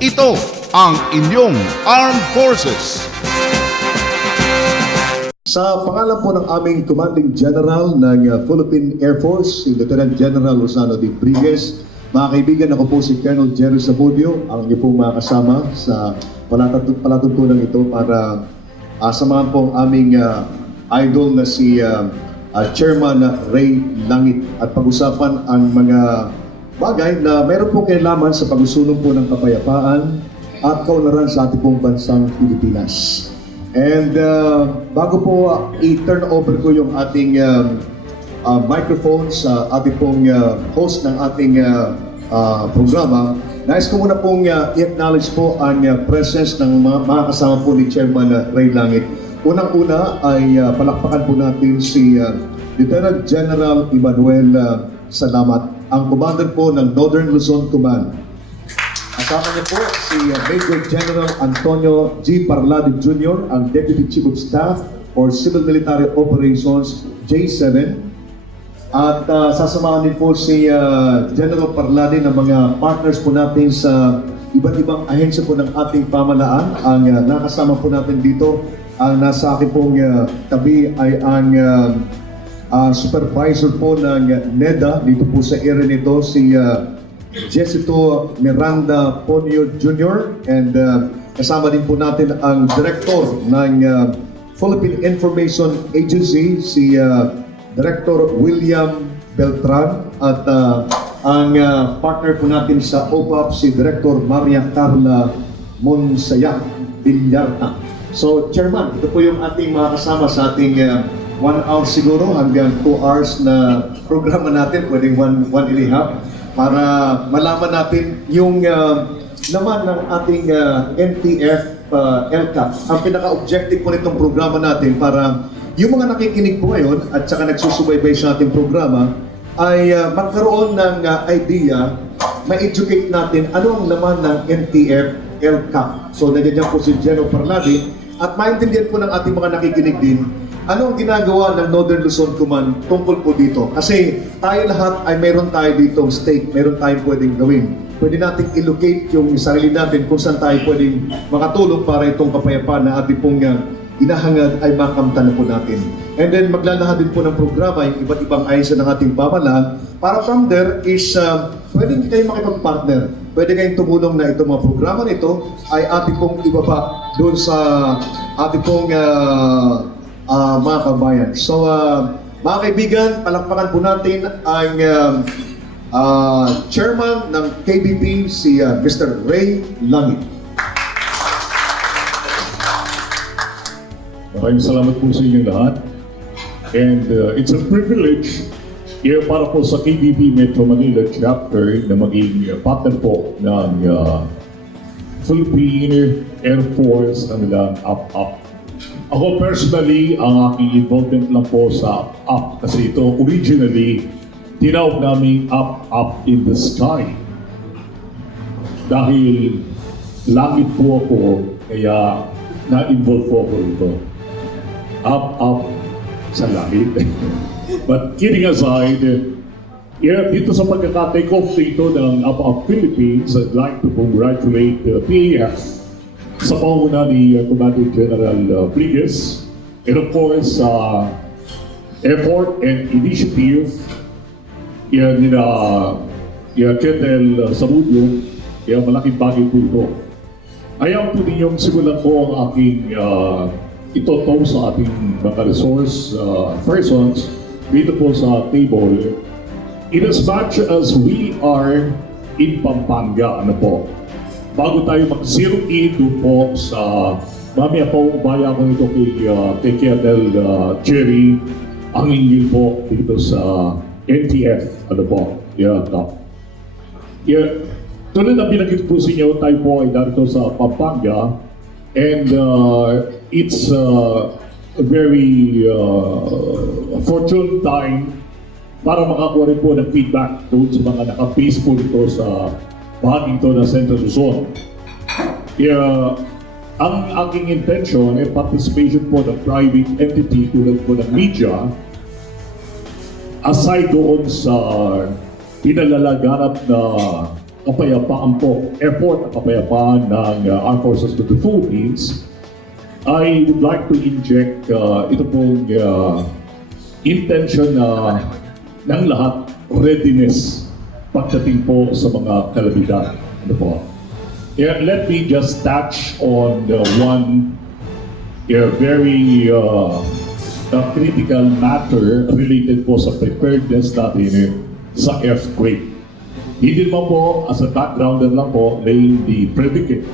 Ito ang inyong Armed Forces. Sa pangalan po ng aming Commanding General ng Philippine Air Force, si Lieutenant General Rosano D. Brigues, mga kaibigan, ako po si Colonel Jerry Sabudio, ang inyo pong mga kasama sa palatuntunan ito para samahan po ang aming idol na si Chairman Ray Langit at pag-usapan ang mga bagay na meron po kailangan sa pag-usulong po ng kapayapaan at kaunlaran sa ating pong bansang Pilipinas. And bago po i-turn over ko yung ating microphone sa ating pong host ng ating programa, nais ko muna pong i-acknowledge po ang presence ng mga kasama po ni Chairman Ray Langit. Unang-una ay palakpakan po natin si Lieutenant General Emmanuel Salamat, ang commander po ng Northern Luzon Command. Kasama niya po si Major General Antonio G. Parlade Jr., ang Deputy Chief of Staff for Civil Military Operations J7. At sasamahan din po si General Parlade ng mga partners po natin sa iba't ibang ahensya po ng ating pamahalaan. Ang nakasama po natin dito, ang nasa akin pong tabi ay ang supervisor po ng NEDA dito po sa area nito, si Jessito Miranda Ponio Jr. And kasama din po natin ang Director ng Philippine Information Agency, si Director William Beltran, at ang partner po natin sa OPAP, si Director Maria Carla Monsayak Villarta. So, Chairman, ito po yung ating mga kasama sa ating 1 hour siguro hanggang 2 hours na programa natin, pwedeng 1 and a half, para malaman natin yung laman ng ating NTF LCAP. Ang pinaka-objective po nitong programa natin para yung mga nakikinig po ngayon at saka nagsusubaybay sa ating programa ay magkaroon ng idea, ma-educate natin ano ang laman ng NTF LCAP. So, nandiyan po si General Parlade at maintindihan po ng ating mga nakikinig din ano ang ginagawa ng Northern Luzon Command tungkol po dito. Kasi tayo lahat ay meron tayo ditong stake, meron tayong pwedeng gawin. Pwede natin i-locate yung sarili natin kung saan tayo pwedeng makatulong para itong kapayapaan na ating pong inahangad ay makamtan na po natin. And then maglalahad din po ng programa yung iba't ibang ahensya ng ating pamahalaan para from there is pwede kayong makipag-partner. Pwede kayong tumulong na itong mga programa nito ay ating pong ibaba doon sa ating pong mga kabayan. So, mga kaibigan, palakpakan po natin ang chairman ng KBP, si Mr. Ray Langit. Maraming salamat po sa inyong lahat. And it's a privilege para po sa KBP Metro Manila chapter na maging partner po ng Philippine Air Force na nilang UP. Ako personally, ang aking involvement lang po sa UP kasi ito originally tinawag namin up in the sky. Dahil langit po ako, kaya na-involve po ako ito. Up sa langit. But kidding aside, dito sa pagkaka-take off dito ng UP Philippines, I'd like to congratulate PAF sa panguna ni Commanding General Brigues, and of course, effort and initiative ni Colonel Sabudio, kaya malaking bagay po ito. Ayaw po ninyong simulan po ang aking itoto sa ating mga resource persons dito po sa table. In as much as we are in Pampanga, bago tayo mag-zero in doon po sa mamaya po, ubaya ko nito kay Colonel Jerry, ang ingil po dito sa NTF, tulad na binagit po sa inyo, tayo po ay narito sa Pampanga, and it's a very fortunate time para makakuha rin po ng feedback doon sa mga naka-base po dito sa bahaging ito na Central Luzon. Ang aking intention ay participation po ng private entity tulad po ng media, aside doon sa pinalalaganap na kapayapaan po, effort at kapayapaan ng Armed Forces of the Philippines, I would like to inject ito pong intention ng lahat, readiness pagdating po sa mga kalamidad. Ano po? Let me just touch on one very critical matter related po sa preparedness natin sa earthquake. Hindi naman po, as a backgrounder lang po, laying the predicate,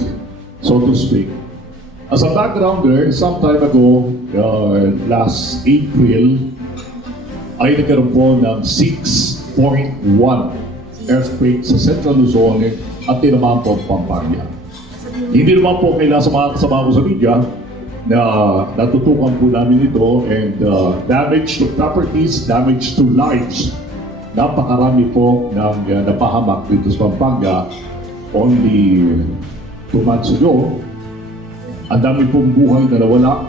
so to speak. As a backgrounder, some time ago, last April, ay nagkaroon po ng 6.1 earthquake sa Central Luzon at tinamaan po ang Pampanga. Hindi naman po kailangan sa mga kasama ko sa media na natutukan po namin ito and damage to properties, damage to lives. Napakarami po ng napahamak dito sa Pampanga only 2 months ago. Ang dami pong buhay na nawala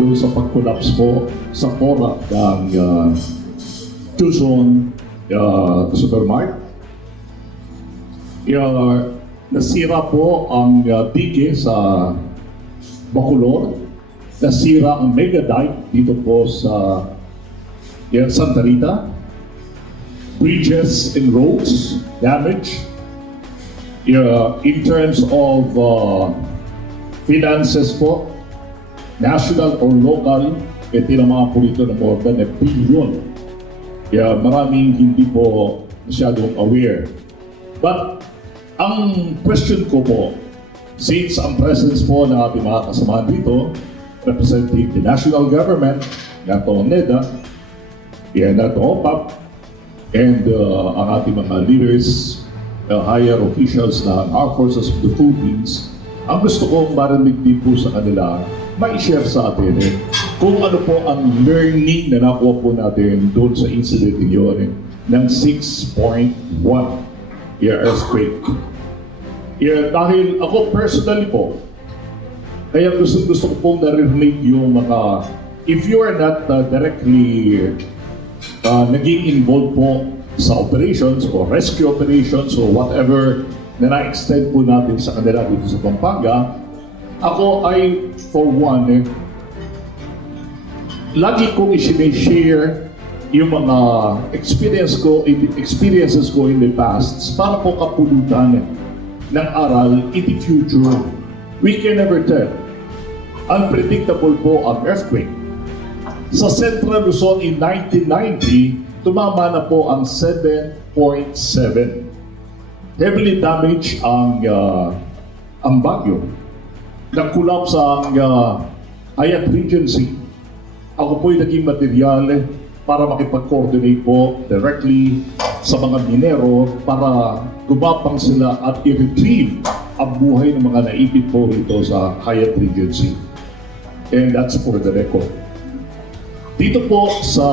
doon sa pag-collapse po sa porak ng Tucson Supermart. Nasira po ang dike sa Bacolod. Nasira ang mega dike dito po sa Santa Rita. Bridges and roads damaged. In terms of finances po, national or local, tinamaan po dito ng more than 1 billion. Maraming hindi po masyadong aware. But ang question ko po, since ang presence po ng ating mga kasamahan dito, representing the national government, nato NEDA, nato OPAP, and ang ating mga leaders, higher officials ng Armed Forces of the Philippines, ang gusto kong marinig din po sa kanila, ma-share sa atin kung ano po ang learning na nakuha po natin doon sa incident yun ng 6.1 earthquake. Dahil ako personally po, kaya gusto ko pong narinig yung mga, if you are not directly naging involved po sa operations o rescue operations o whatever na na-extend po natin sa kanila dito sa Pampanga, ako ay, for one, lagi kong i-share yung mga experiences ko in the past para po kapulutan ng aral in the future. We can never tell. Unpredictable po ang earthquake. Sa Central Luzon in 1990, tumama na po ang 7.7. Heavily damaged ang Baguio. Nag-collapse ang Hayat Regency. Ako po'y naging material para makipag-coordinate po directly sa mga minero para gumapang sila at i-retrieve ang buhay ng mga naipit po rito sa Hayat Regency. And that's for the record. Dito po sa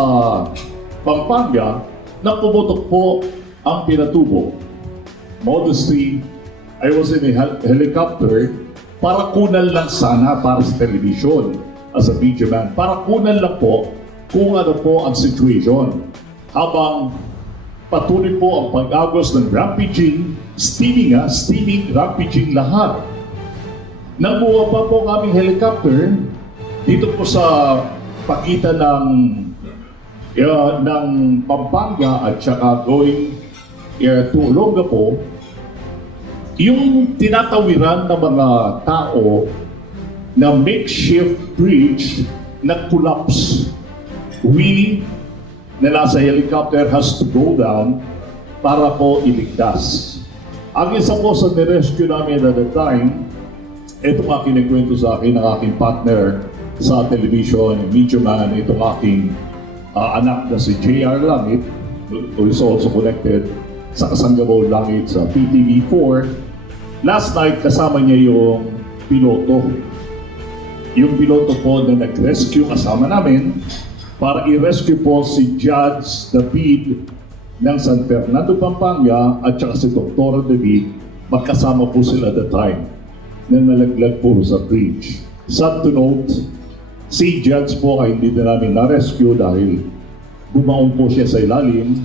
Pampanga, napumutok po ang pinatubo. Modestly, I was in a helicopter para kunan lang sana para sa television as a video man. Para kunan lang po kung ano po ang situation. Habang patuloy po ang pag-agos ng rampaging, steaming rampaging lahat. Nabuha pa po kaming helicopter dito po sa pagitan ng Pampanga at saka going to Olongapo, yung tinatawiran ng mga tao na makeshift bridge nag-collapse. We na nasa helicopter has to go down para po iligtas. Ang isa po sa nirescue namin at the time, itong aking nagkwento sa akin ng aking partner sa television, media man, itong aking anak na si J.R. Langit, who is also connected sa Kasanggabaw Langit sa PTV4. Last night, kasama niya yung piloto. Yung piloto po na nag-rescue kasama namin para i-rescue po si Judge David ng San Fernando, Pampanga at saka si Dr. David. Magkasama po sila at the time na nalaglag po sa bridge. Sad to note, si Judge po ay hindi na namin na-rescue dahil bumaon po siya sa ilalim.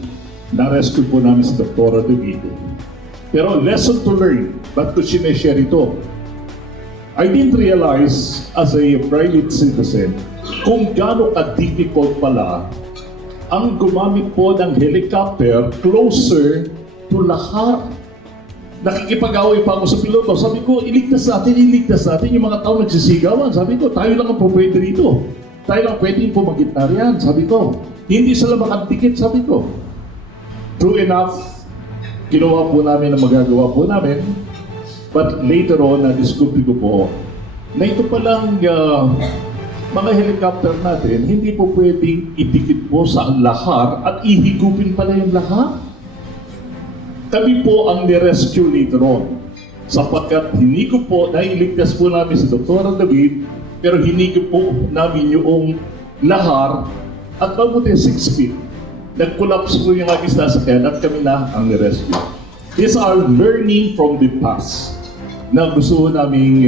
Na-rescue po namin si Dr. David. Pero lesson to learn, ba't ko sineshare ito? I didn't realize as a private citizen kung gaano ka-difficult pala ang gumamit po ng helicopter closer to lahat. Nakikipag-away pa ako sa piloto. Sabi ko, iligtas natin yung mga tao nagsisigawan. Sabi ko, tayo lang ang pwede rito. Tayo lang pwede po magitna riyan. Sabi ko, hindi sila makadikit. Sabi ko, true enough, ginawa po namin ang magagawa po namin. But later on, na-discover ko po na ito palang mga helicopter natin, hindi po pwedeng idikit po sa lahar at ihigupin pala yung lahar. Kami po ang ni-rescue later on. Sapagkat hinigo po, nailigtas po namin si Dr. David, pero hinigo po namin yung lahar at mabuti 6 feet. Nag-collapse po yung aming sasakyan at kami na ang ni-rescue. These are learning from the past na gusto namin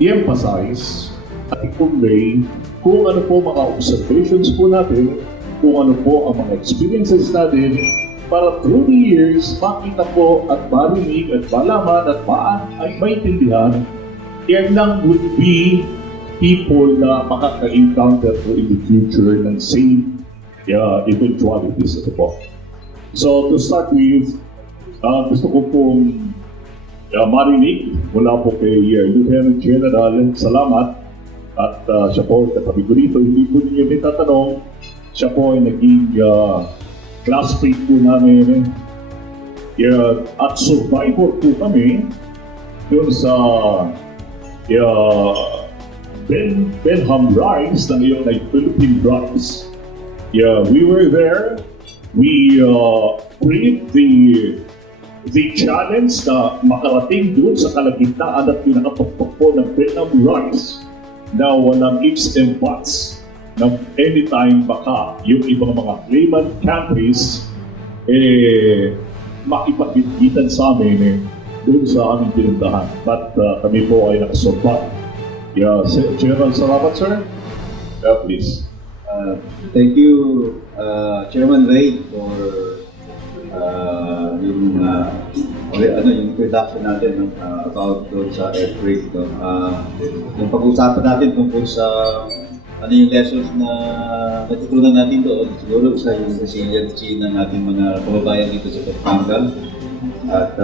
i-emphasize at i-convey kung ano po mga observations po natin, kung ano po ang mga experiences natin para through the years, makita po at marinig at malaman at maintindihan, yan lang would be people na makaka-encounter po in the future ng same eventualities ito po. So to start with, gusto ko pong marinig mula po kay Lieutenant General, salamat. At siya po, katabi ko dito, hindi po ninyo nitatanong, siya po ay naging classmate po namin. At survivor po kami doon sa Benham Rise na ngayon ay Philippine Rise. We were there. We braved the challenge na makarating doon sa kalagitnaan at pinakapagpag po ng Benham Rise na walang ifs and buts na anytime baka yung ibang mga claimant countries makipagbigitan sa amin doon sa aming pinuntahan. But kami po ay nakasurvive. Chairman, salamat sir. Please. Thank you, Chairman Ray, for yung introduction natin about doon sa earthquake. Yung pag-usapan natin tungkol sa ano yung lessons na natutunan natin doon, siguro sa yung resiliency ng ating mga kababayan dito sa Pampanga. At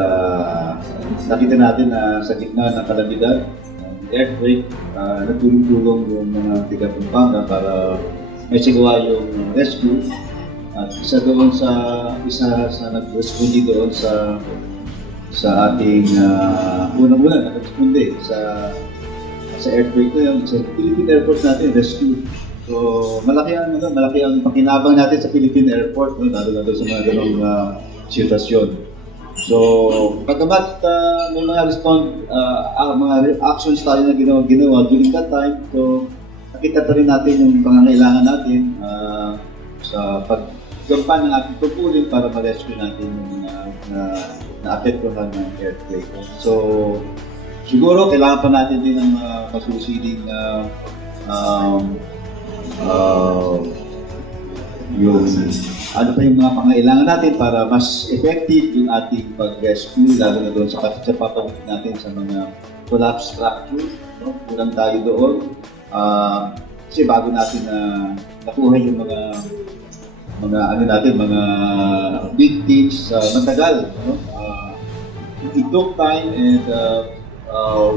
nakita natin na sa gitna ng kalamidad, earthquake, nagtulong-tulong yung mga tiga Pampanga para may sigawa yung rescue. At isa sa nag-responde doon sa ating unang-una nag-responde sa earthquake na yun, sa Philippine Airport natin, rescue. So malaki ang pakinabang natin sa Philippine Airport, no? lalo sa mga ganong sitwasyon. So pagkabat may mga mga actions tayo na ginawa during that time, so nakita pa rin natin yung pangangailangan natin sa paggampan ng ating pagpulin para ma-rescue natin yung na-apektuhan ng earthquake. So siguro kailangan pa natin din ng masusiling yung ano pa yung mga pangailangan natin para mas effective yung ating pag-rescue, lalo na doon sa papagod natin sa mga collapse structure. No? Kulang tayo doon. Kasi bago natin nakuha yung mga big things, matagal. No? It took time and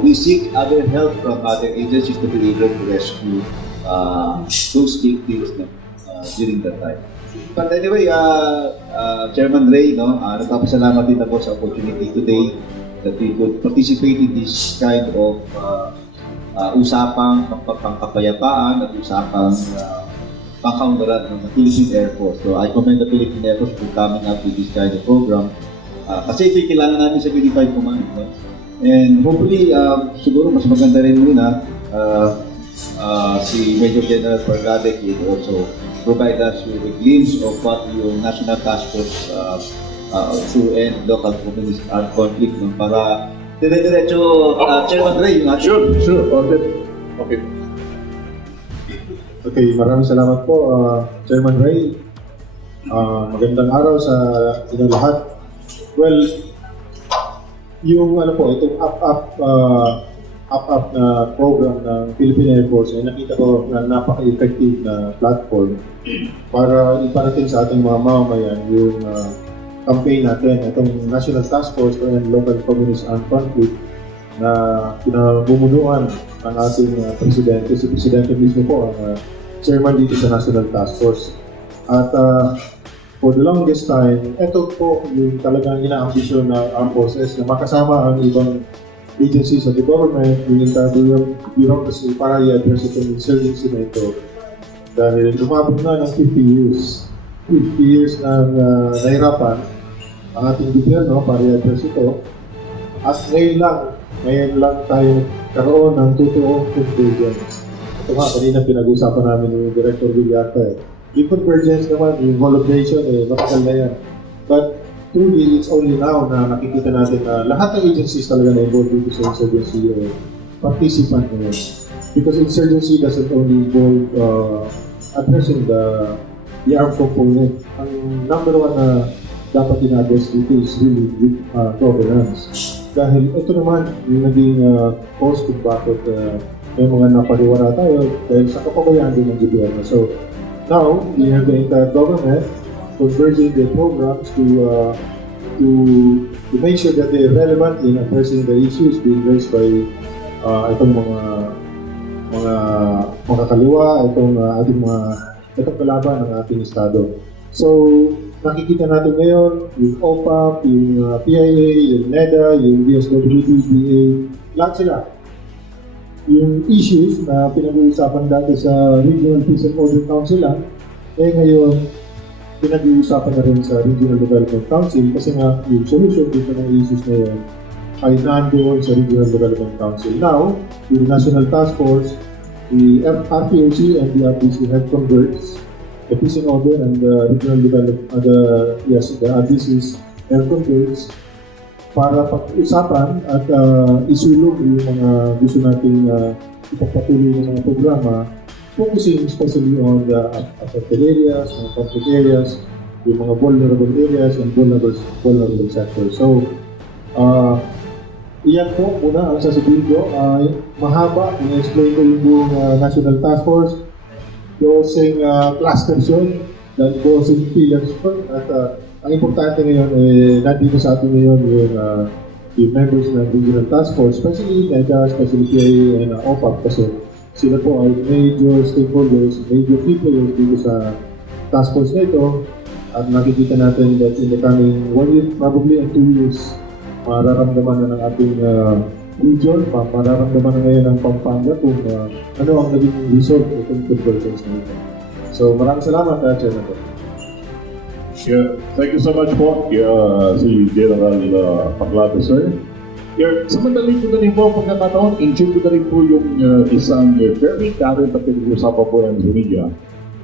we seek other help from other agencies to be able to rescue those big things during that time. But anyway, Chairman Ray, nagpapasalamat din ako sa opportunity today that we could participate in this kind of Usapang, Pangkapayapaan at Usapang Pangkaunlaran ng Philippine Air Force. So I commend the Philippine Air Force for coming up with this kind of program. Kasi ito yung kailangan natin sa Unified Command. And hopefully, siguro mas maganda rin muna si Major General Pargadec will also provide us with a glimpse of what yung National Task Force to end local communist armed conflict para dire-diretso Chairman Ray yung ating... Sure. Okay. Okay, maraming salamat po, Chairman Ray. Magandang araw sa inyo lahat. Well, yung ano po, itong up na program ng Philippine Air Force ay nakita ko na napaka-effective na platform para iparating sa ating mga mamamayan yung campaign natin, itong National Task Force for Local Communist Armed Conflict na pinamumunuan ng ating presidente. Si Presidente mismo po ang chairman dito sa National Task Force. At for the longest time, ito po yung talagang inaambisyon ng armed forces na makasama ang ibang agencies of the government, yung entire bureaucracy para i-address itong insurgency na ito. Dahil lumabot na ng 50 years. 50 years na nahirapan ang ating gobyerno para i-address ito. At ngayon lang tayo karoon ng totoong convergence. Ito nga, kanina pinag-usapan namin yung Director Villata. Yung convergence naman, yung collaboration, matagal na yan. But truly, it's only now na nakikita natin na lahat ng agencies talaga na involved dito sa insurgency participant ngayon. Because insurgency doesn't only involve addressing the armed component. Ang number one na dapat in-address dito is really governance. Dahil ito naman yung naging cause kung bakit may mga napariwara tayo dahil sa kapabayaan din ng gobyerno. So now, we have the entire government converging their programs to make sure that they're relevant in addressing the issues being raised by itong mga kaliwa, itong kalaban ng ating estado. So, nakikita natin ngayon yung OPAP, yung PIA, yung NEDA, yung DSWD, PA, lahat sila. Yung issues na pinag-uusapan dati sa Regional Peace and Order Council ngayon, pinag-uusapan na rin sa Regional Development Council kasi nga yung solution dito ng issues na yun ay nandoon sa Regional Development Council. Now, yung National Task Force, the RPOC and the RDC have converged. The Peace and Order and the Regional Development, the RDCs have converged para pag-usapan at isulong yung mga gusto nating ipagpatuloy ng mga programa, focusing especially on the affected areas, mga conflict areas, yung mga vulnerable areas and vulnerable sectors. So, iyan po muna ang sasabihin ko. Mahaba, in-explain ko yung buong National Task Force. Dosing clusters yun, dosing pillars po. At ang importante ngayon, nandito sa atin ngayon yung members ng Regional Task Force, especially NEDA, especially PIA and OPAP kasi sila po ay major stakeholders, major people dito sa task force na ito. At nakikita natin that in the coming 1 year, probably in 2 years, mararamdaman na ng ating region, mararamdaman na ngayon ng Pampanga kung ano ang naging result ng convergence na ito. So maraming salamat, Chairman. Yeah, thank you so much po, si General Paclata, sir. Samantali ko na rin po pagkakataon, in-check ko na rin po yung isang very current na pinag-usapan po ng media.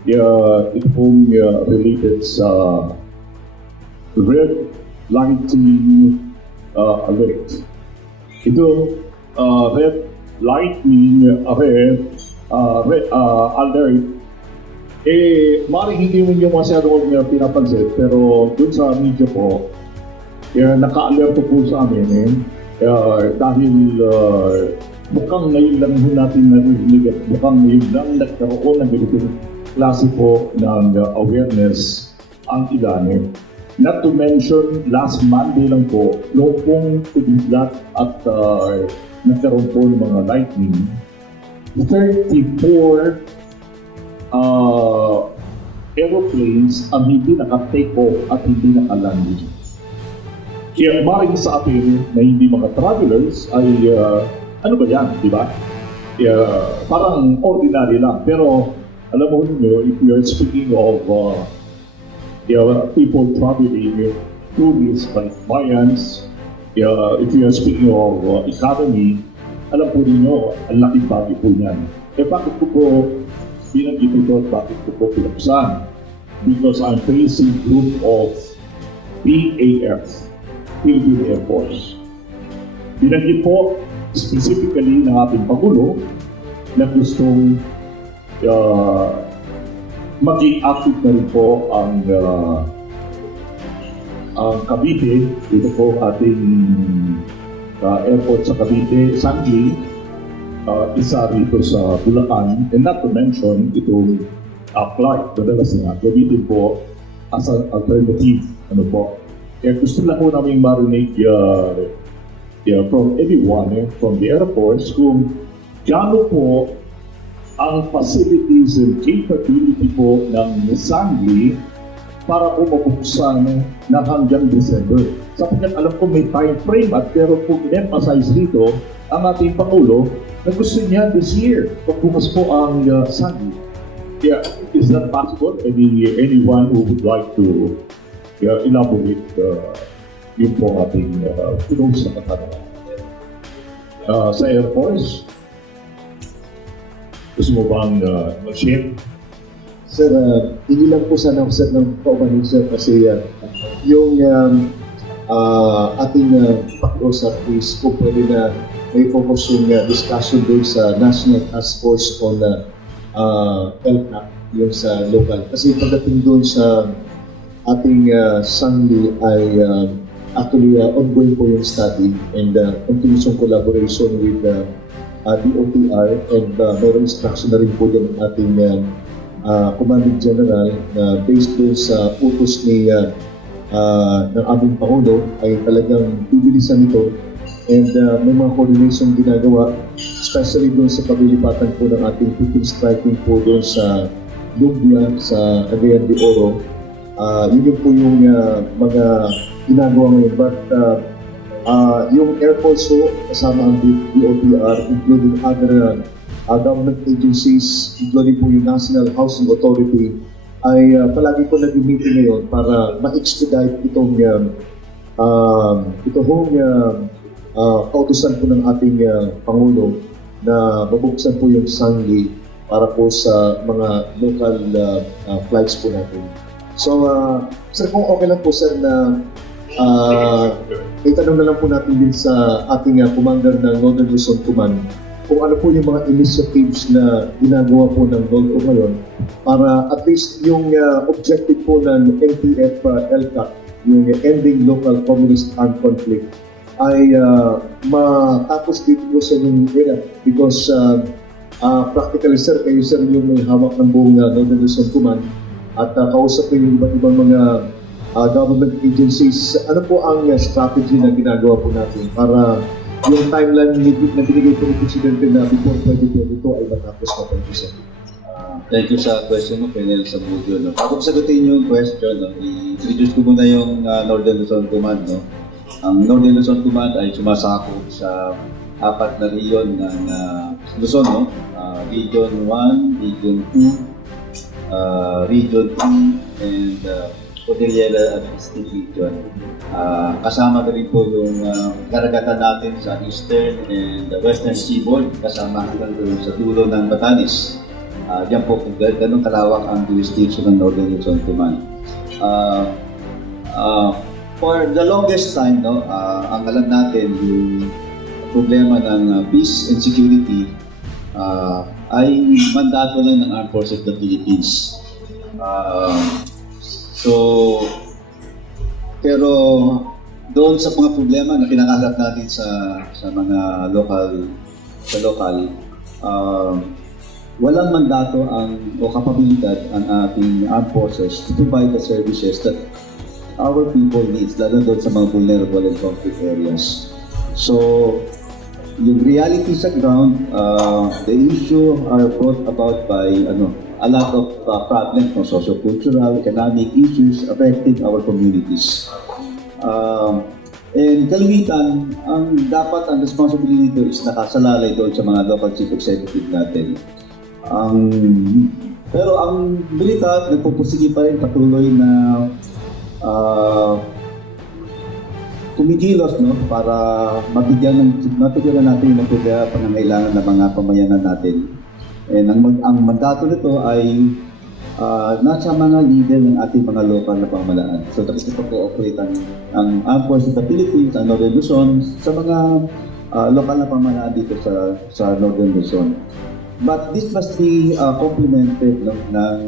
Ito pong related sa red lighting alert. Ito, red lightning alert. Maaaring hindi mo yung masyadong pinapansin, pero dun sa media po, naka-alert po sa amin dahil mukhang ngayon lang natin narinig at mukhang ngayon lang nagkaroon ng ganitong klase po ng awareness ang ilan. Not to mention, last Monday lang po, noong pong tubiglat at nagkaroon po ng mga lightning, 34 aeroplanes ang hindi naka-take off at hindi naka-landing. Kaya maring sa atin na hindi mga travelers ay ano ba yan, di ba? Parang ordinary lang. Pero alam mo nyo, if you are speaking of people traveling, tourists, like Mayans, if you are speaking of economy, alam po ninyo, ang laking bagay po niyan. Bakit po binanggit ito at bakit po pinuksan? Because I'm facing group of PAF, Philippine Air Force. Binanggit po specifically ng ating Pangulo na gustong maging active na rin po ang Cavite, ito po ating airport sa Cavite, Sangli, isa rito sa Bulacan, and not to mention itong Clark, madalas nga gamitin po as an alternative. Ano po? Kaya gusto lang po namin marinig from everyone, from the airports, kung gaano po ang facilities and capability po ng Sangli para po mabuksan na hanggang December. Sapagkat alam ko may time frame at pero po in-emphasize dito ang ating Pangulo na gusto niya this year. Pagbukas po ang Sangli. Yeah, is that possible? Anyone who would like to elaborate yung po ating tulong sa katanungan? Sa Air Force, gusto mo bang mag-share? Sir, hindi lang po sana ako sir ng paumanin sir kasi yung ating pag-usap is po pwede na may focus yung discussion doon sa National Task Force on LCAP, yung sa local. Kasi pagdating doon sa ating Sangli ay actually ongoing po yung study and continuous collaboration with DOTR and mayroong instruction na rin po doon ang ating Commanding General na based doon sa utos ni ng aming Pangulo ay talagang bibilisan ito and may mga coordination ginagawa especially doon sa pabilipatan po ng ating people striking po doon sa Lubia, sa Cagayan de Oro. Yun po yung mga ginagawa ngayon but yung Air Force po kasama ang DOTR including other government agencies, including po yung National Housing Authority, ay palagi po nag-meeting ngayon para ma-expedite itong kautusan po ng ating Pangulo na mabuksan po yung Sangli para po sa mga local flights po natin. So, sir, kung okay lang po sir na itanong na lang po natin din sa ating commander ng Northern Luzon Command kung ano po yung mga initiatives na ginagawa po ng NOLCO ngayon para at least yung objective po ng NTF LCAP, yung Ending Local Communist Armed Conflict, ay matapos dito po sa yung area because practically sir, kayo sir yung may hawak ng buong Northern Luzon Command at kausap ko yung iba't ibang mga government agencies. Ano po ang strategy na ginagawa po natin para yung timeline na binigay po ni Presidente na before 2022 ay matapos na po siya? Thank you sa question mo, Colonel Samudio. No? Bago ko sagutin yung question, no, i-introduce ko muna yung Northern Luzon Command. No? Ang Northern Luzon Command ay sumasakop sa 4 na region ng Luzon. No? Region 1, Region 2, Region 3, and Cordillera Administrative Region. Kasama na rin po yung karagatan natin sa Eastern and Western Seaboard, kasama hanggang doon sa dulo ng Batanes. Diyan po kung ganun kalawak ang jurisdiction ng Northern Luzon Command. For the longest time, no, ang alam natin yung problema ng peace and security ay mandato lang ng Armed Forces of the Philippines. Pero doon sa mga problema na kinakaharap natin sa mga local, walang mandato o kapabilidad ang ating armed forces to provide the services that our people needs, lalo doon sa mga vulnerable and conflict areas. So, yung reality sa ground, the issue are brought about by a lot of problems, socio-cultural, economic issues affecting our communities. And kalimitan, ang responsibility nito is nakasalalay doon sa mga local chief executive natin. Pero ang militar, nagpupursige pa rin patuloy na kumikilos, no, para mabigyan natin yung pangangailangan ng mga pamayanan natin. And ang mandato nito ay nasa mga leader ng ating mga local na pamahalaan. So, tapos ito po operate ang Armed Forces of the Philippines, ang Northern Luzon, sa mga local na pamahalaan dito sa Northern Luzon. But this must be complemented ng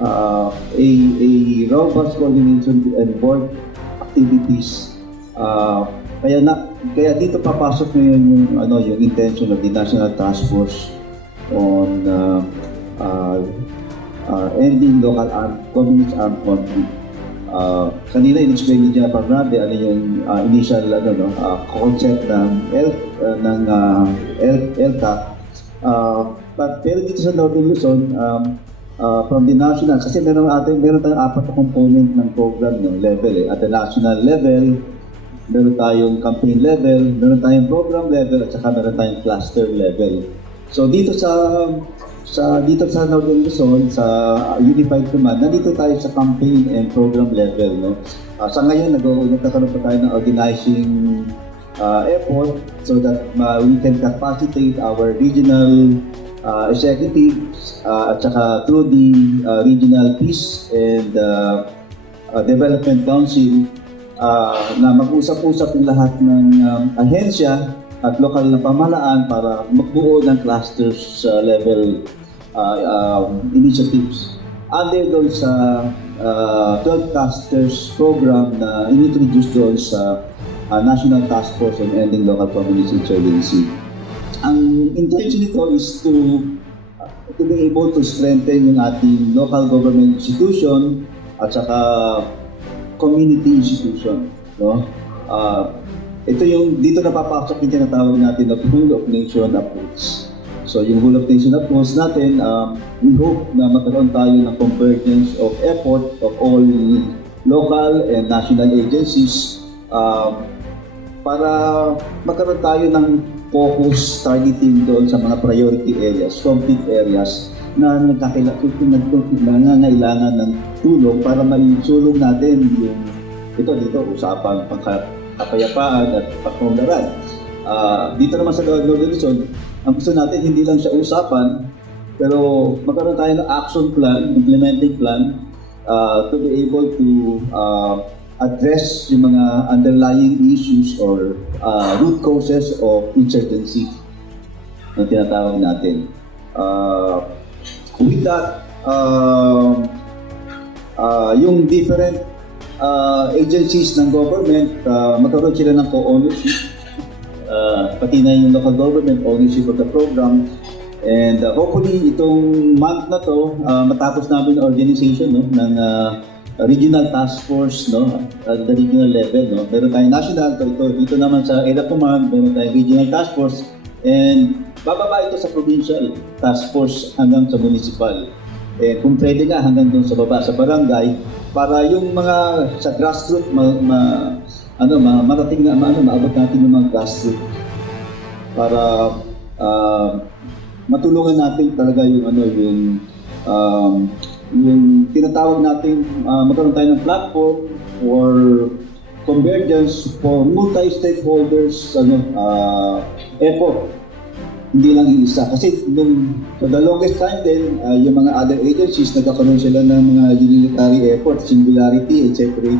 a robust coordination and board activities. Kaya kaya dito papasok ngayon yung intention of the National Task Force on ending local communist armed conflict. Kanina in-explain niya pa natin ano yung initial concept ng LTA. Pero dito sa Northern Luzon, from the national, kasi meron tayong 4 na component ng program level. At the national level, meron tayong campaign level, meron tayong program level, at saka meron tayong cluster level. So dito sa Northern Luzon, sa Unified Command, nandito tayo sa campaign and program level. No? Sa ngayon, nagkakaroon pa tayo ng organizing effort so that we can capacitate our regional executives at saka through the Regional Peace and Development Council na mag-usap-usap yung lahat ng ahensya at lokal na pamahalaan para magbuo ng clusters level initiatives. Under doon sa 12 clusters program na inintroduce doon sa National Task Force on Ending Local Communist Insurgency. Ang intention nito is to be able to strengthen yung ating local government institution at saka community institution. No? Ito yung dito napapasok yung tinatawag natin na whole of nation approach. So yung whole of nation approach natin, we hope na magkaroon tayo ng convergence of effort of all local and national agencies para magkaroon tayo ng focus targeting doon sa mga priority areas, conflict areas na nangangailangan ng tulong para maisulong natin yung dito, Usapang, Pangkapayapaan at Pangkaunlaran. Dito naman sa Northern Luzon, ang gusto natin hindi lang siya usapan, pero magkaroon tayo ng action plan, implementing plan to be able to address yung mga underlying issues or root causes of insurgency na tinatawag natin. With that, yung different agencies ng government, magkaroon sila ng co-ownership, pati na yung local government ownership of the program. And hopefully itong month na to, matapos namin ang organization ng regional task force at the regional level. Meron tayong national, dito naman sa area command, meron tayong regional task force, and bababa ito sa provincial task force hanggang sa municipal. Kung pwede nga hanggang doon sa baba, sa barangay, para yung mga sa grassroots, marating na, maabot natin yung mga grassroots. Para matulungan natin talaga yung tinatawag natin magkaroon tayo ng platform or convergence for multi-stakeholders effort. Hindi lang isa. Kasi for the longest time din, yung mga other agencies, nagkakaroon sila ng mga unitary efforts, singularity, and separately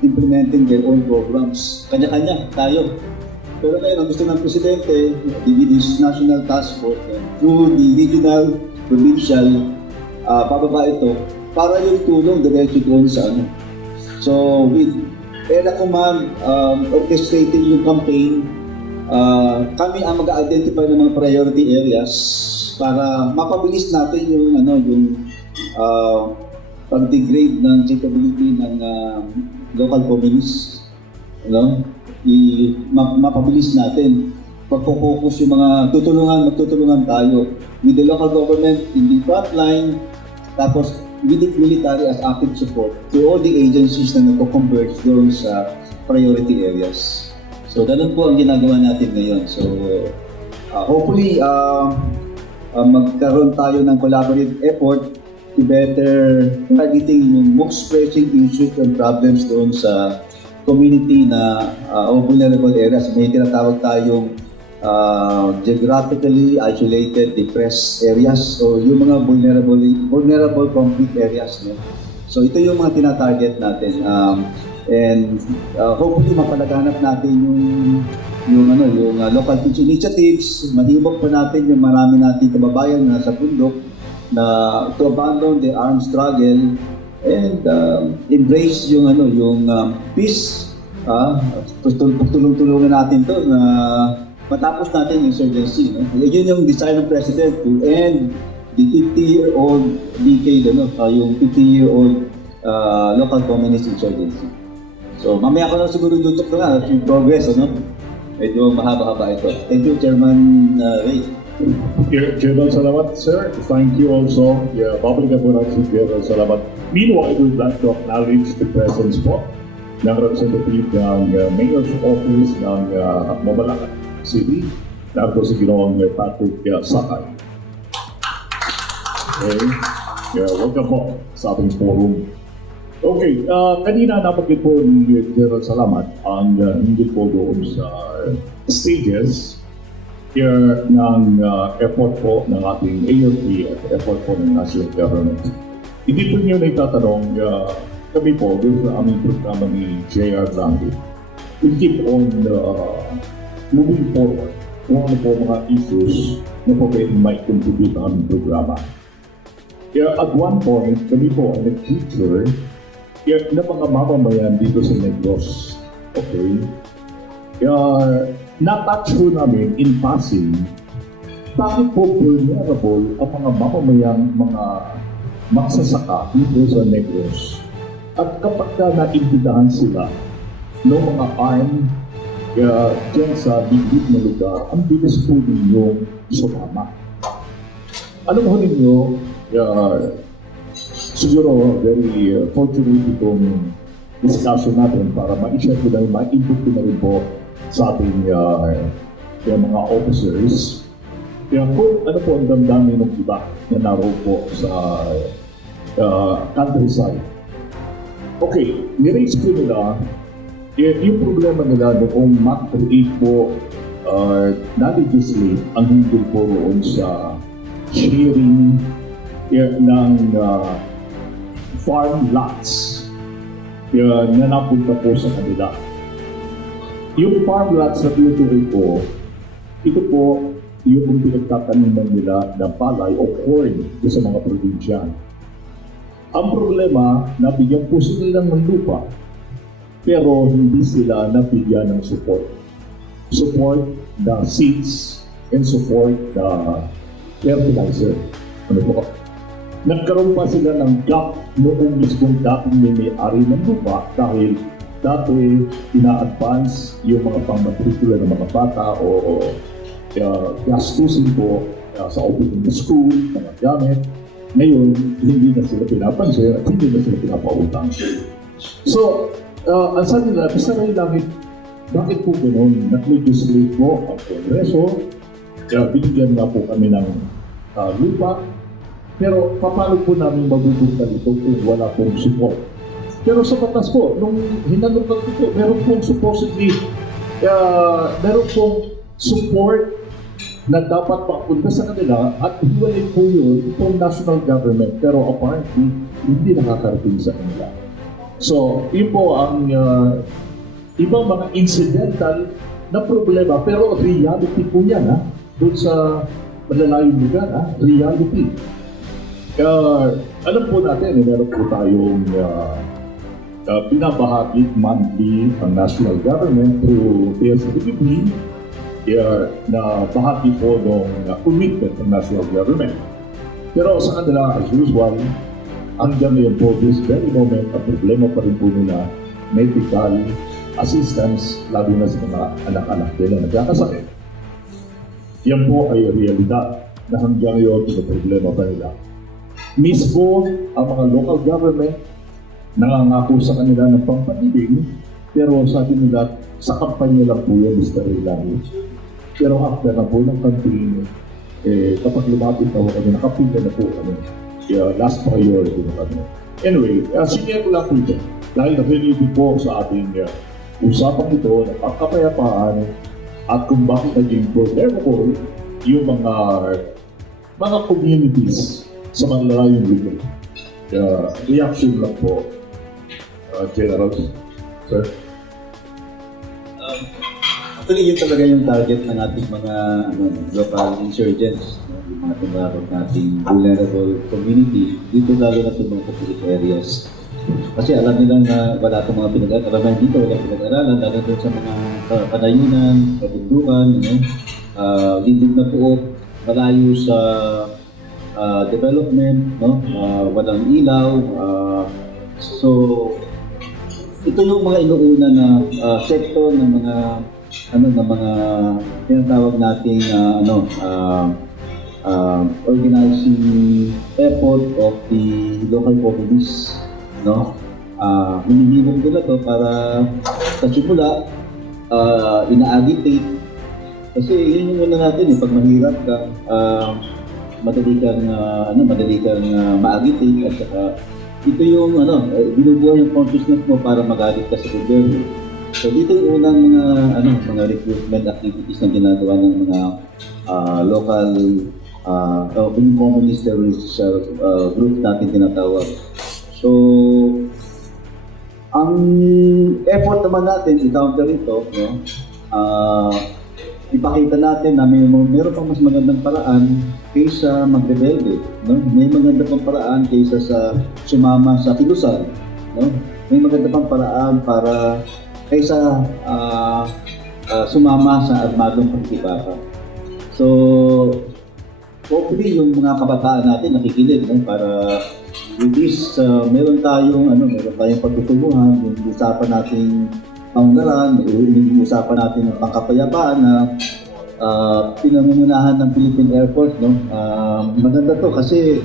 implementing their own programs. Kanya-kanya, tayo. Pero ngayon, ang gusto ng Presidente, this National Task Force, through the regional, provincial, pababa ito, para yung tulong diretso doon sa So, with Area Command orchestrating yung campaign, kami ang mag-identify ng mga priority areas para mapabilis natin yung pag-degrade ng capability ng local communities. Mapabilis natin. Pag-focus yung mga magtutulungan tayo with the local government in the front line, tapos with the military as active support to all the agencies na nagko-converge doon sa priority areas. So, ganun po ang ginagawa natin ngayon. So, hopefully, magkaroon tayo ng collaborative effort to better targeting yung most pressing issues and problems doon sa community na vulnerable areas. May tinatawag tayong geographically isolated, depressed areas o yung mga vulnerable conflict areas. So ito yung mga tinatarget natin, and hopefully mapalaganap natin yung local peace initiatives. Mahibok pa natin yung marami nating kababayan na sa bundok na to abandon the armed struggle and embrace yung peace tulong-tulungan natin to na matapos natin yung insurgency. No? Yun yung design ng President to end the 50-year-old decade, yung 50-year-old local communist insurgency. So mamaya ko na siguro lutok na yung progress, medyo mahaba-haba ito. Thank you, Chairman Ray. General Salamat, sir. Thank you also. Public Appointments, General Salamat. Meanwhile, we would like to acknowledge the presence po ng representative ng Mayor's Office ng Mabalacat City, narito si Ginoong Patrick Sakay. Okay. Welcome po sa ating forum. Okay, kanina nabanggit po ni General Salamat ang hindi po doon sa stages ng effort po ng ating ARP at effort po ng national government. Hindi po niyo na itatanong, kami po doon sa aming programa ni J.R. Randy, we keep on moving forward kung ano po mga issues na po pwedeng may contribute ang aming programa. Kaya at one point, kami po ay nag-feature na mga mamamayan dito sa Negros. Okay? Kaya na-touch po namin in passing, bakit po vulnerable ang mga mamamayang mga magsasaka dito sa Negros? At kapag naimpidahan sila ng mga armed dyan sa bigit na lugar, ang bilis po ninyong sumama. Alam mo ninyo, siguro very fortunate itong discussion natin para ma-share ko na rin, ma-input ko na rin po sa ating mga officers. Kaya kung ano po ang damdamin ng iba na naroon po sa countryside. Okay, niraise ko nila, yung problema nila noong mag-create po, na-legislate ang hindi po roon sa sharing ng farm lots na napunta po sa kanila. Yung farm lots na tinutukoy ko, ito po yung pinagtataniman nila ng palay o corn sa mga probinsya. Ang problema, nabigyan po sila ng lupa, pero hindi sila nabigyan ng support. Support the seeds and support the fertilizer. Ano po? Nagkaroon pa sila ng gap noong mismong dating may-ari ng lupa dahil dati ina-advance yung mga pang-matrikula ng mga bata o gastusin po sa opening ng school, mga gamit. Ngayon, hindi na sila pinapansin at hindi na sila pinapautang. So, ang sabi nila, basta rin langit, bakit po gano'n? Nag-legislate po ang Kongreso, binigyan na po kami ng lupa, pero paano po namin mabubutan ito kung wala pong support? Pero sa batas po, nung hinanong ko po, meron pong supposedly, meron pong support na dapat papunta sa kanila at hiwalay po yun itong national government, pero apparently hindi nakakarating sa kanila. So, yun po ang ibang mga incidental na problema, pero reality po yan, doon sa malalayong lugar, reality. Alam po natin, meron po tayong binabahagi monthly ang national government through PSDB na bahagi po ng commitment ng national government. Pero sa kanila, as usual, hanggang ngayon po, this very moment, ang problema pa rin po nila, medical assistance, lalo na sa mga anak-anak nila na nagkakasakit. Yan po ay realidad na hanggang ngayon sa problema pa nila. Mismo ang mga local government nangangako sa kanila ng pangpaniling, pero sabi nila, sa kampanya lang po yan, Mr. Language. Pero after na po ng campaign, kapag lumapit na po kami, nakapila na po kami. Last priority na kami. Anyway, sige ko lang po ito. Dahil na-review po sa ating usapang ito ng Pangkapayapaan at kung bakit naging vulnerable yung mga communities sa mga lalayong lugar. Reaction lang po, General. Sir? Actually, yun talaga yung target ng ating mga local insurgents. Yung mga tinatawag nating vulnerable community, dito lalo na sa mga popular areas Kasi alam nila na wala itong mga pinag-aralan dito, walang pinag-aralan, lalo doon sa mga kanayunan, kabundukan, gilid na puok, malayo sa development, no? Walang ilaw. So, ito yung mga inuuna na sektor ng mga tinatawag nating organizing effort of the local communities, no? Minimimum nila to para sa simula, ina-agitate. Kasi yun yung una natin, pag mahirap ka, madali kang ma-agitate, at saka ito yung binubuhay yung consciousness mo para magalit ka sa gobyerno. So dito yung unang mga recruitment activities na ginagawa ng mga local communist terrorist group natin tinatawag. So ang effort naman natin i-counter ito, no? Ipakita natin na meron pang mas magandang paraan kaysa magrebelde, no? May magandang pang paraan kaysa sa sumama sa kilusal, no? May magandang pang paraan para kaysa sumama sa armadong pagkibaka. So hopefully yung mga kabataan natin nakikinig, no? Para with this, meron tayong pagtutulungan, yung usapan nating Pangkaunlaran, yung usapan natin ng Pangkapayapaan na pinangungunahan ng Philippine Air Force, no? Maganda to kasi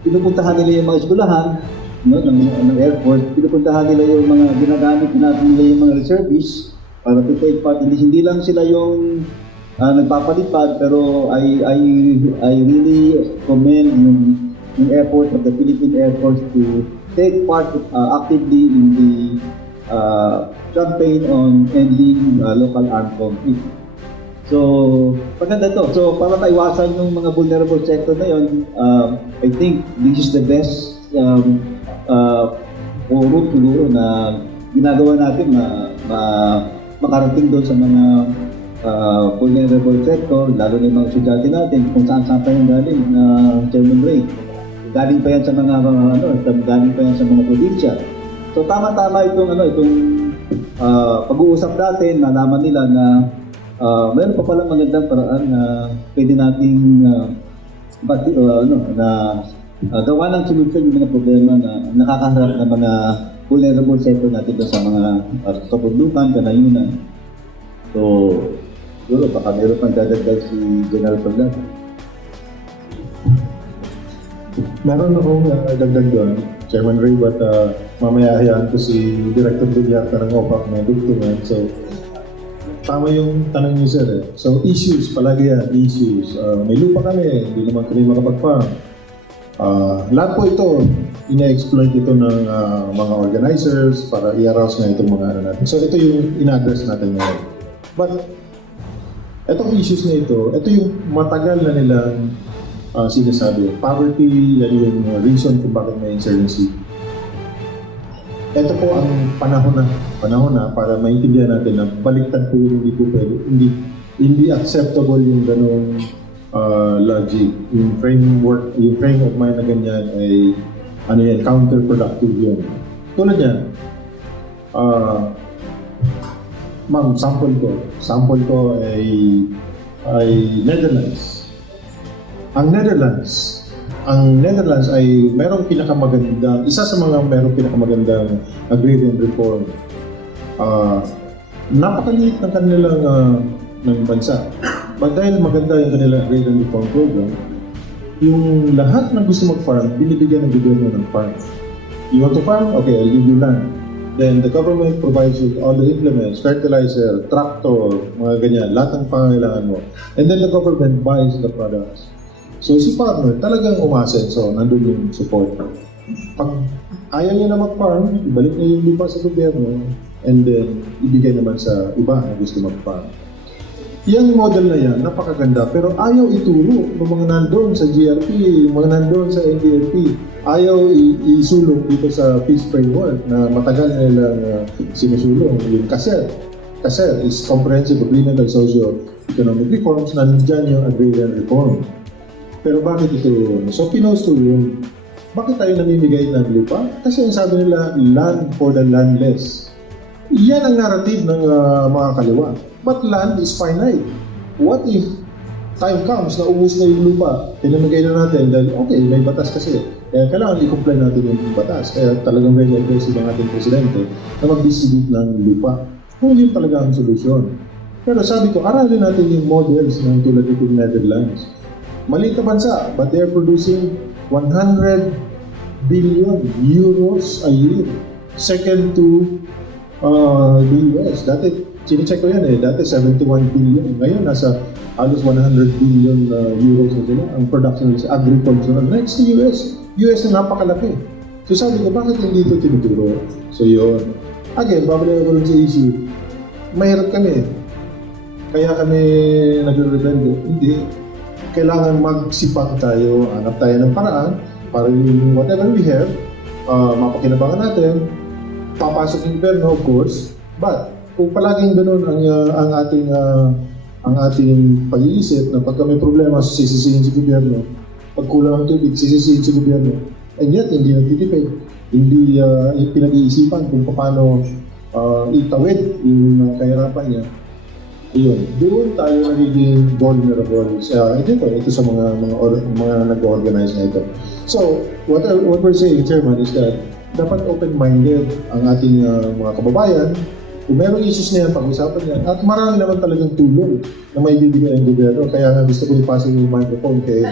pinupuntahan nila yung mga eskwelahan, no, ng Air Force, pinupuntahan nila yung mga ginagamit natin nila yung mga reservists para to take part. Hindi lang sila yung nagpapalipad, pero I really commend yung effort of the Philippine Air Force to take part actively in the campaign on ending local armed conflict. So, maganda to. So, para maiwasan yung mga vulnerable sector na yun, I think this is the best route siguro na ginagawa natin makarating doon sa mga vulnerable sector, lalo na yung mga estudyante natin, kung saan pa yung galing na Chairman Ray. Galing pa yan sa mga galing pa yan sa mga probinsya. So tama-tama itong pag-uusap natin, nalaman nila na mayroon pa palang magandang paraan na pwede nating gawa ng solusyon yung mga problema na nakakaharap ng mga vulnerable sector natin sa mga kabundukan, kanayunan. So, siguro baka meron pang dadagdag si General Paglat. Meron akong dagdag doon, Chairman Ray, but mamaya hayaan ko si Director Budyarta ng OPAC na dugtungan. So, tama yung tanong niyo, sir. So, issues, palagi yan, issues. May lupa kami, hindi naman kami makapag-farm. Lahat po ito, ina-exploit ito ng mga organizers para i-arouse na itong mga natin. So, ito yung ina-address natin ngayon. But, itong issues na ito yung matagal na nilang sinasabi. Poverty, yan yung reason kung bakit may insurgency. Ito po ang panahon na para maintindihan natin na baliktad po yung hindi acceptable yung ganong logic. Yung frame of mind na ganyan ay counterproductive yun. Tulad yan, ma'am, sample ko ay Netherlands. Ang Netherlands ay merong pinakamagandang, isa sa mga merong pinakamagandang agrarian reform. Napakaliit ng kanilang ng bansa. But dahil maganda yung kanilang agrarian reform program, yung lahat ng gusto mag-farm, binibigyan ng gobyerno ng farm. You want to farm? Okay, I'll give you land. Then the government provides you all the implements, fertilizer, tractor, mga ganyan, lahat ng pangangailangan mo. And then the government buys the products. So si farmer talagang umasenso, nandun yung support. Pag ayaw niya na mag-farm, ibalik niya yung lupa sa gobyerno, and then ibigay naman sa iba na gusto mag-farm. Yung model na yan, napakaganda, pero ayaw ituro ng mga nandun sa GRP, mga nandun sa NDFP. Ayaw isulong dito sa peace framework na matagal na nilang sinusulong. Yung CASER is Comprehensive Agreement on Socio-Economic Reforms, nandyan yung agrarian reform. Pero bakit ito? So pinost yung Bakit tayo namimigay ng lupa? Kasi ang sabi nila, land for the landless. Yan ang narrative ng mga kaliwa. But land is finite. What if time comes na ubus na yung lupa, pinamigay na natin dahil okay, may batas kasi. Kaya kailangan i-comply natin yung batas. Kaya talagang very aggressive ang ating presidente na mag-distribute ng lupa. Kung yun talaga ang solusyon. Pero sabi ko, aralin natin yung models ng tulad ng Netherlands. Maliit na bansa, but they're producing 100 billion euros a year. Second to the US. Dati, sinicheck ko yan dati 71 billion. Ngayon, nasa halos 100 billion euros na sila. Ang production is agricultural. Next to US. US na napakalaki. So sabi ko, bakit hindi ito tinuturo? So yun. Again, babalik ako sa issue. Mahirap kami. Kaya kami nagre-rebelde. Hindi. Kailangan magsipag tayo, hanap tayo ng paraan para yung whatever we have, mapakinabangan natin, papasok yung gobyerno, of course. But kung palaging ganun ang ating pag-iisip na pagka may problema, sisisihin sa gobyerno, pag kulang ang tubig, sisisihin sa gobyerno, and yet hindi nagtitipid, hindi pinag-iisipan kung paano itawid yung kahirapan niya. Ayun, doon tayo nagiging vulnerable. Ito sa mga nag-organize na ito. So, what we're saying, Chairman, is that dapat open-minded ang ating mga kababayan. Kung merong issues na yan, pag-usapan yan. At marami naman talagang tulong na may bibigay ang gobyerno. Kaya nga gusto ko ipasa yung microphone kay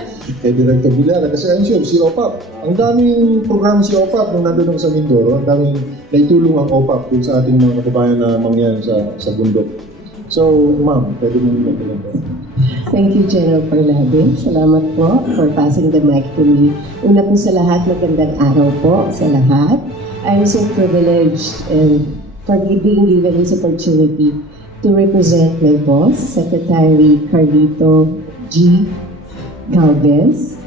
Director Villara. Kasi I'm sure, si OPAP. Ang daming programa si OPAP nung nandun ako sa Mindoro. Ang daming naitulong ang OPAP dun sa ating mga kababayan na mangyan sa bundok. So, ma'am, pwede mo nyo po. Thank you, General Parlade. Salamat po for passing the mic to me. Una po sa lahat, magandang araw po sa lahat. I'm so privileged and for being given this opportunity to represent my boss, Secretary Carlito G. Galvez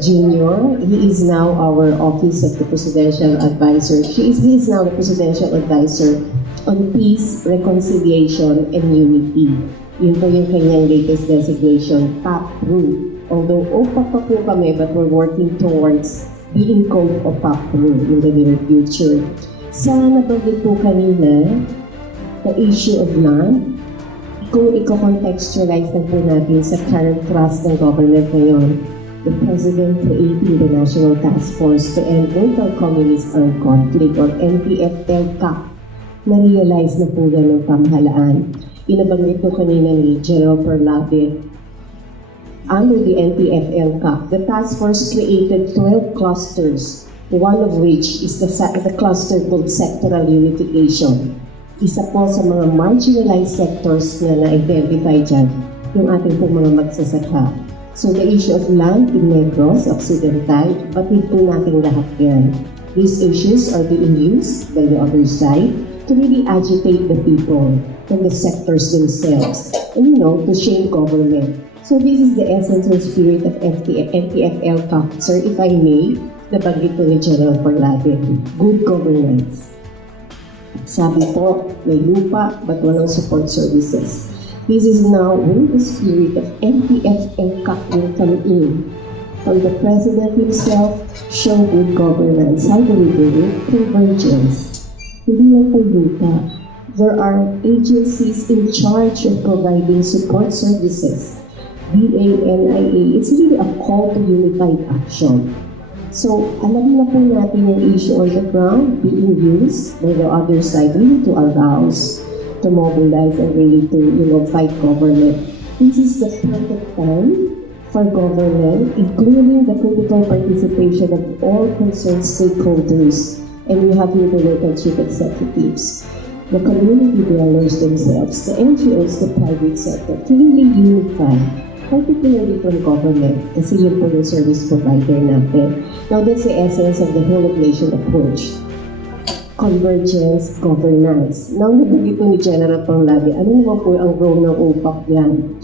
Jr. He is now our Office of the Presidential Advisor. He is now the Presidential Advisor on Peace, Reconciliation, and Unity. Yun po yung kanyang latest designation, PAPRU. Although OPAP pa po kami, but we're working towards being called PAPRU in the near future. Sa nabanggit po kanina, the issue of land, kung i-contextualize na po natin sa current thrust ng government ngayon, the President creating the National Task Force to End Local Communist Armed Conflict or NPF-LCAC. Na-realize na po yan ng pamahalaan. Inabanggit po kanina ni General Parlade, under the NPF-LCAC, the task force created 12 clusters, one of which is the cluster called sectoral unification. Isa po sa mga marginalized sectors na na-identify dyan, yung ating pong mga magsasaka. So the issue of land in Negros Occidental, batid po natin lahat yan. These issues are being used by the other side to really agitate the people and the sectors themselves, and to shame government. So this is the essence and spirit of NPF-LCAC. Sir, if I may, nabanggit po ni General Parlade, good governance. Sabi po, may lupa, but walang support services. This is now where the spirit of NPF-LCAC will come in. From the President himself, show good governance. How do we do it? Convergence. Hindi lang po lupa. There are agencies in charge of providing support services. BANIA, it's really a call to unified action. So, alam na po natin yung issue on the ground being used by the other side really to arouse, to mobilize, and really to, fight government. This is the perfect time for government, including the critical participation of all concerned stakeholders. And we have here the local chief executives, the community dwellers themselves, the NGOs, the private sector, to really unify, particularly from government, kasi yun po yung service provider natin. Now, that's the essence of the whole of nation approach. Convergence, governance. Now, nabanggit po ni General Parlade, ano naman po ang role ng OPAC yan?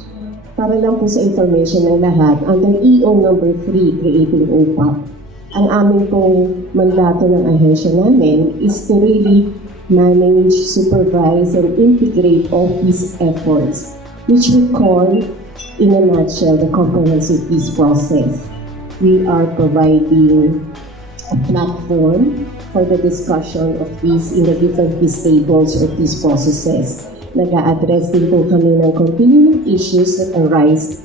Para lang po sa information ng lahat, under EO number 3, creating OPAC, ang aming pong mandato ng ahensya namin is to really manage, supervise, and integrate all peace efforts, which we call, in a nutshell, the comprehensive peace process. we are providing a platform for the discussion of peace in the different peace tables or peace processes. Nag-a-address din po kami ng continuing issues that arise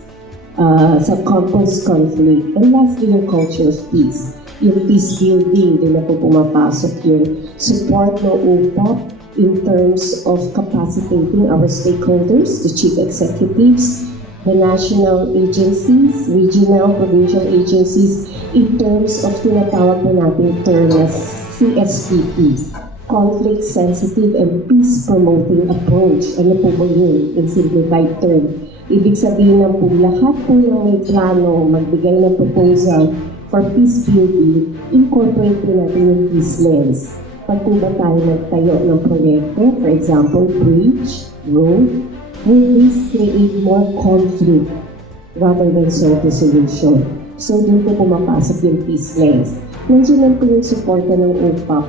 sa complex conflict. And lastly, yung culture of peace. Yung peace building, din na po pumapasok yung support ng UPAP in terms of capacitating our stakeholders, the chief executives, the national agencies, regional, provincial agencies, in terms of tinatawag po natin term na CSPP, Conflict Sensitive and Peace Promoting Approach. Ano po ba yun in simplified term? Ibig sabihin ng po lahat po yung may plano magbigay ng proposal for peace building, incorporate po natin yung peace lens. Pag po ba tayo nagtayo ng proyekto, for example, bridge, road, will this create more conflict rather than solve the solution? So, doon po pumapasok yung peace lens. Nandiyan lang po yung supporta ng UPAP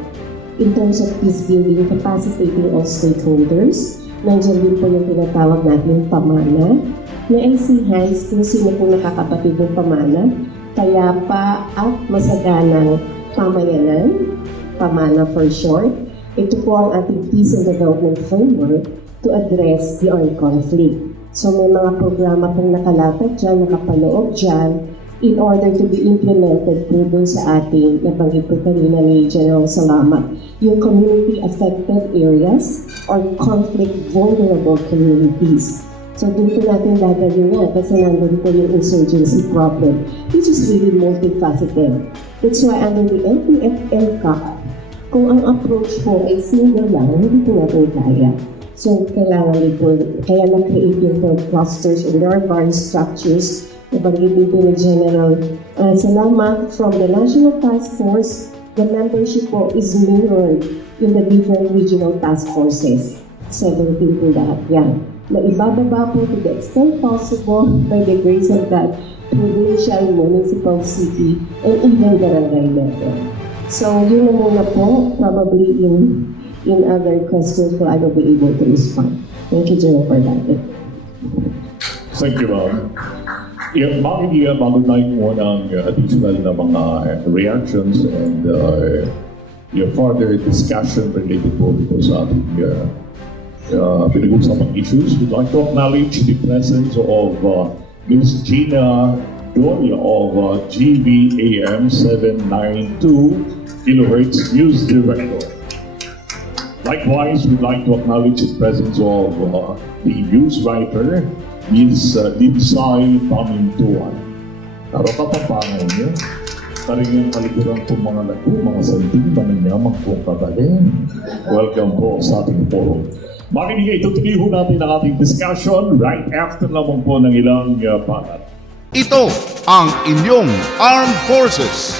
in terms of peace building, capacitating all stakeholders. Nandiyan din po yung tinatawag natin pamana. Na-enhance kung sino po nakakapatid ng pamana, kaya pa at masaganang pamayanan, pamana for short. Ito po ang ating peace and development framework to address the armed conflict. So may mga programa pong nakalatag dyan, nakapaloob dyan, in order to be implemented po dun sa ating nabanggit po kanina ni General Salamat, yung community affected areas or conflict vulnerable communities. So dun po natin gagawin yan kasi nandun po yung insurgency problem, which is really multifaceted. That's why under the NPF-LCAC, kung ang approach po ay single lang, hindi po natin kaya. So kailangan din po, kaya na-create yung clusters and there are various structures. Nabanggit din po ni General Salamat from the National Task Force. The membership po is mirrored in the different regional task forces. 17 po lahat yan. Na ibababa po to the extent possible by the grace of God, provincial, municipal, city, and even barangay level. So yun na muna po. Probably in other questions ko, I will be able to respond. Thank you, General, for that. Thank you, ma'am. Bakit bago tayo muna ng additional na mga reactions and your further discussion related po ito sa ating pinag-usapang issues, we'd like to acknowledge the presence of Ms. Gina Doria of GBAM 792 kHz News Director. Likewise, we'd like to acknowledge the presence of the news writer, Ms. Linsay Pamintuan. Taro ka Pampanga niyo. Talagang kaliguran po mga santing, mananyamang po kabalin. Welcome po sa ating forum. Makinig, itutuloy ho natin ang ating discussion right after lamang po ng ilang panat. Ito ang inyong Armed Forces.